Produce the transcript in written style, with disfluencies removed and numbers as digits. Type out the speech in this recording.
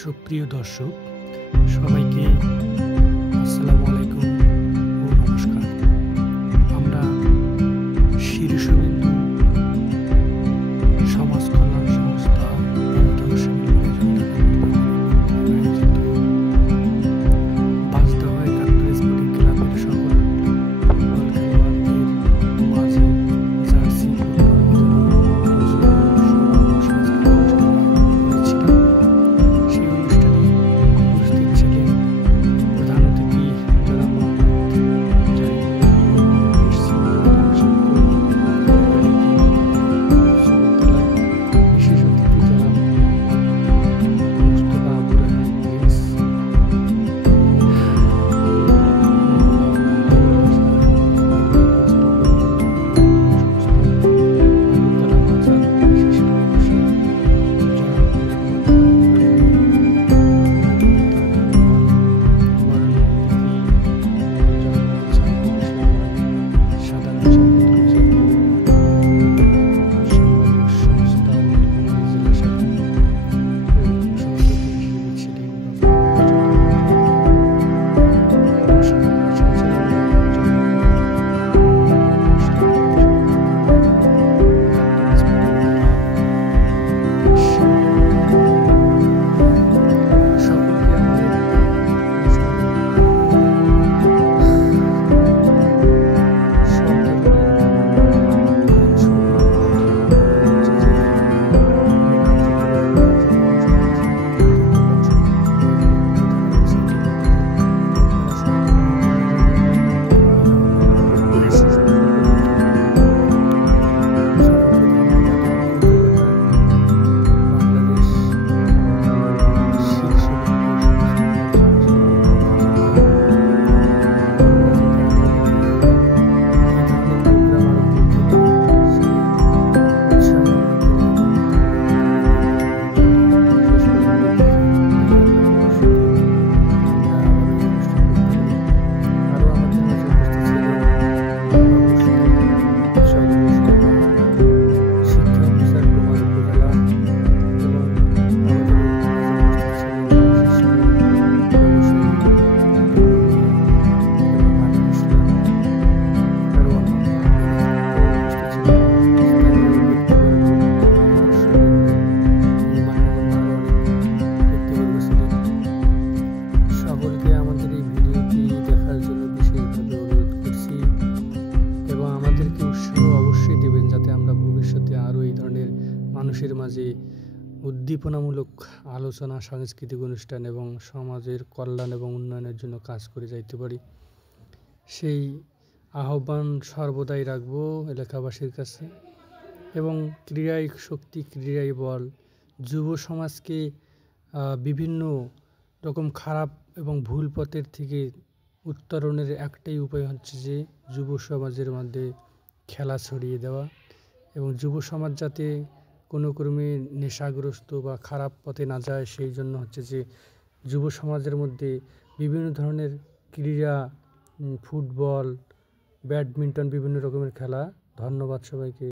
সুপ্রিয় দর্শক সবাইকে আসসালামু আলাইকুম ও নমস্কার। আমরা শীর্ষবিন্দু সমাজ কল্যাণ সংস্থা বাজদাওয়া একাত্তর স্পোর্টিং ক্লাবের সকল ফুটবল খেলোয়াড়দের মাঝে জার্সি মানুষের মাঝে উদ্দীপনামূলক আলোচনা, সাংস্কৃতিক অনুষ্ঠান এবং সমাজের কল্যাণ এবং উন্নয়নের জন্য কাজ করে যাইতে পারি, সেই আহ্বান সর্বদাই রাখবো এলাকাবাসীর কাছে। এবং ক্রীড়াই শক্তি, ক্রীড়াই বল। যুব সমাজকে বিভিন্ন রকম খারাপ এবং ভুল পথের থেকে উত্তরণের একটাই উপায় হচ্ছে যে যুব সমাজের মধ্যে খেলা ছড়িয়ে দেওয়া, এবং যুব সমাজ যাতে কোনো ক্রমে নেশাগ্রস্ত বা খারাপ পথে না যায়, সেই জন্য হচ্ছে যে যুব সমাজের মধ্যে বিভিন্ন ধরনের ক্রীড়া, ফুটবল, ব্যাডমিন্টন, বিভিন্ন রকমের খেলা। ধন্যবাদ সবাইকে।